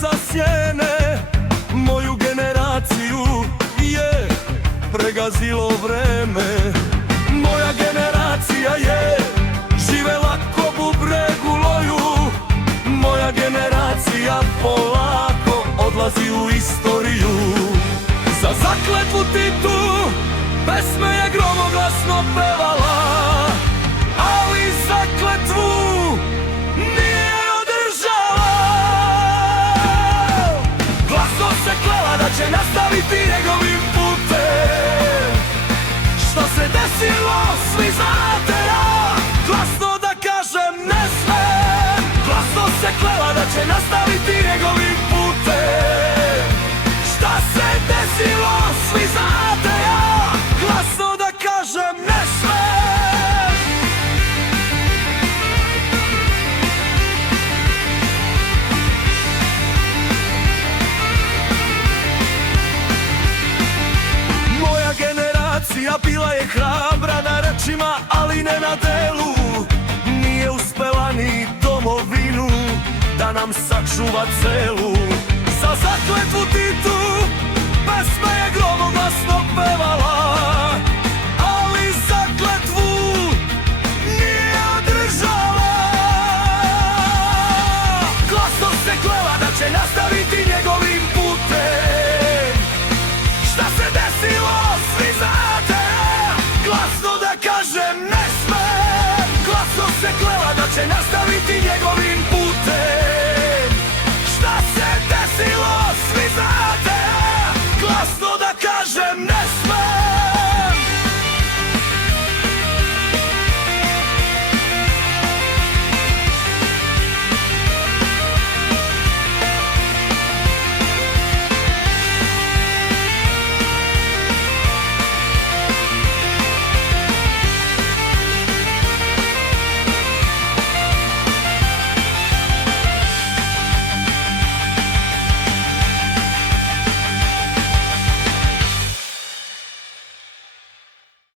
sa sjene, moju generaciju je pregazilo vreme. Moja generacija je živela ko bubreg u loju, moja generacija polako odlazi u istoriju. Za zakletvu Titu pesme je gromoglasno pevala, ali zakletvu nije održala. Glasno se klela da će nastaviti njegovim putem. Što se desilo svi znate, ja glasno da kažem ne smem. Glasno se klela da će nastaviti njegovim putem. Šta se desilo svi znate, ja glasno da kažem ne smem. Moja generacija bila je hrabra na rečima, ali ne na delu. Nije uspela ni domovinu da nam sačuva celu. Za zakletvu Titu pesme je gromoglasno pevala, ali zakletvu nije održala. Glasno se klela da će nastaviti njegovim putem. Šta se desilo svi znate, glasno da kažem ne smem. Glasno se klela da će nastaviti njegovim putem. Šta se desilo svi znate, glasno da kažem ne.